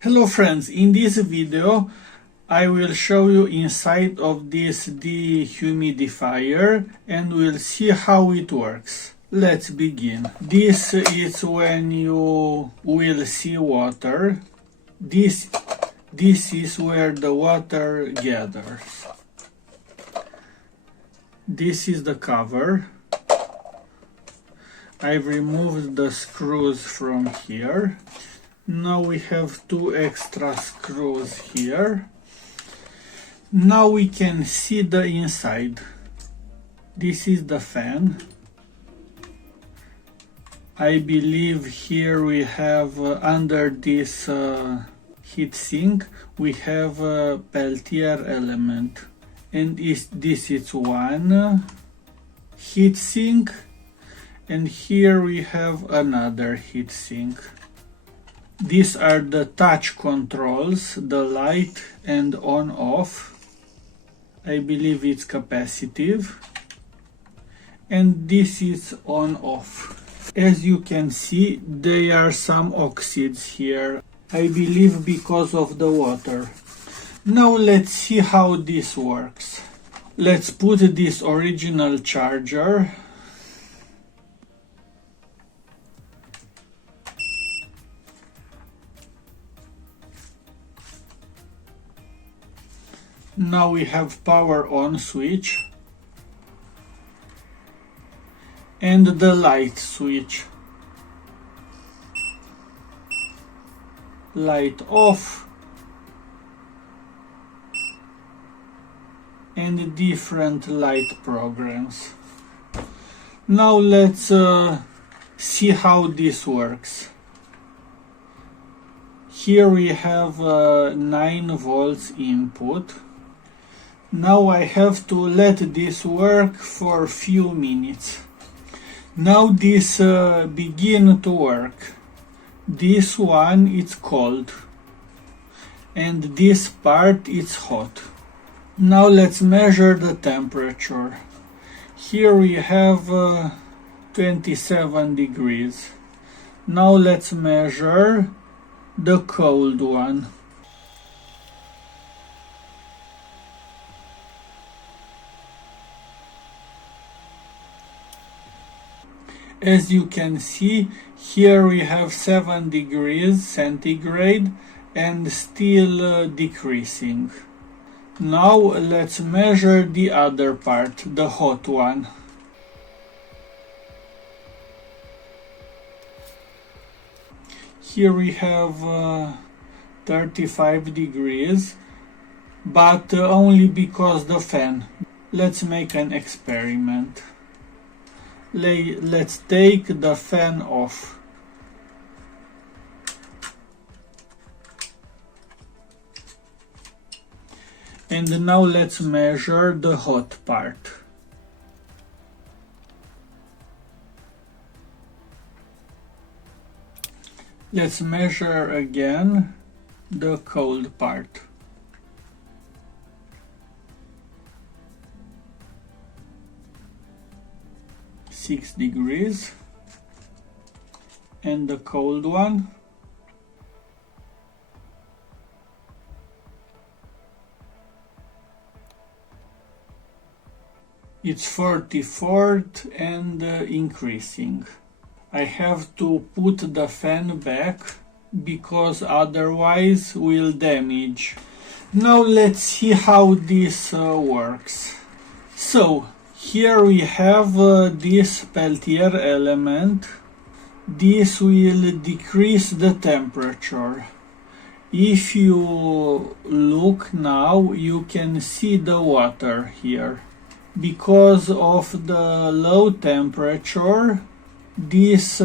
Hello friends, in this video I will show you inside of this dehumidifier and we'll see how it works. Let's begin. This is when you will see water. This is where the water gathers. This is the cover. I've removed the screws from here. Now we have two extra screws here. Now we can see the inside. This is the fan. I believe here we have under this heatsink we have a Peltier element, and this is one heatsink, and here we have another heatsink. These are the touch controls, the light and on off. I believe it's capacitive. And this is on off. As you can see, there are some oxides here. I believe because of the water. Now let's see how this works. Let's put this original charger. Now we have power on switch and the light switch. Light off and different light programs. Now let's see how this works. Here we have 9 volts input. Now I have to let this work for a few minutes. Now this begin to work. This one is cold and this part is hot. Now let's measure the temperature. Here we have 27 degrees. Now let's measure the cold one. As you can see, here we have 7 degrees centigrade and still decreasing. Now let's measure the other part, the hot one. Here we have 35 degrees, but only because the fan. Let's make an experiment. Let's take the fan off. And now let's measure the hot part. Let's measure again the cold part. Six degrees, and the cold one, it's 44 and increasing. I have to put the fan back because otherwise will damage. Now let's see how this works. So here we have this Peltier element. This will decrease the temperature. If you look now, you can see the water here. Because of the low temperature, this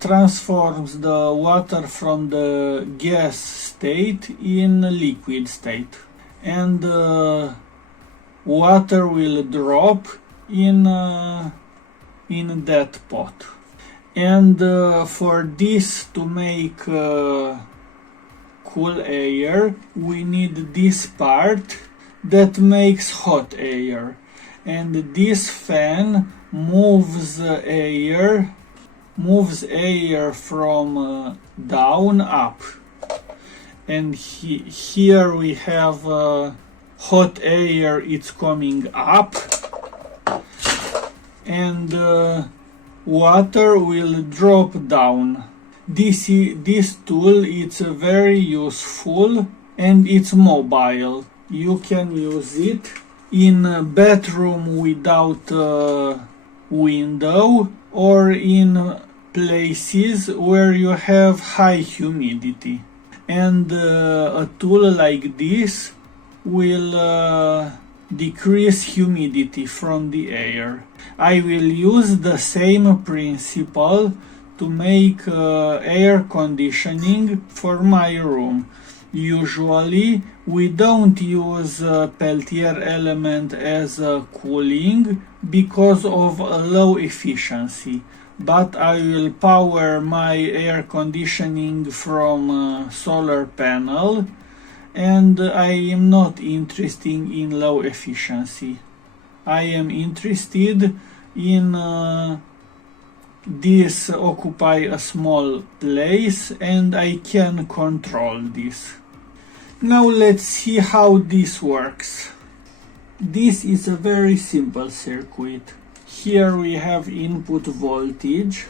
transforms the water from the gas state in liquid state. And water will drop in that pot. And for this to make cool air, we need this part that makes hot air, and this fan moves air from down up. and here we have hot air, it's coming up, and water will drop down. This tool is very useful and it's mobile. You can use it in a bedroom without a window or in places where you have high humidity. And a tool like this will decrease humidity from the air. I will use the same principle to make air conditioning for my room. Usually we don't use Peltier element as cooling because of low efficiency, but I will power my air conditioning from solar panel, and I am not interested in low efficiency. I am interested in this occupy a small place and I can control this. Now let's see how this works. This is a very simple circuit. Here we have input voltage.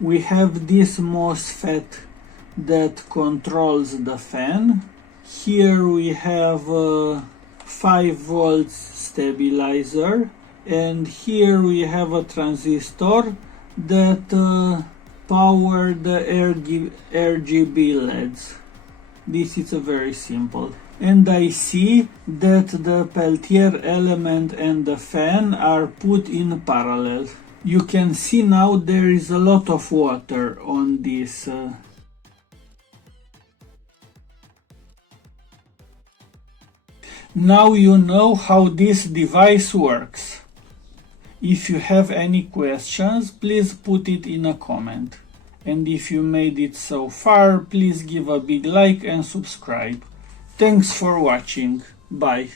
We have this MOSFET that controls the fan. Here we have 5 volts stabilizer, and here we have a transistor that power the RGB LEDs. This is very simple. And I see that the Peltier element and the fan are put in parallel. You can see now there is a lot of water on this. Now you know how this device works. If you have any questions, please put it in a comment. And if you made it so far, please give a big like and subscribe. Thanks for watching. Bye.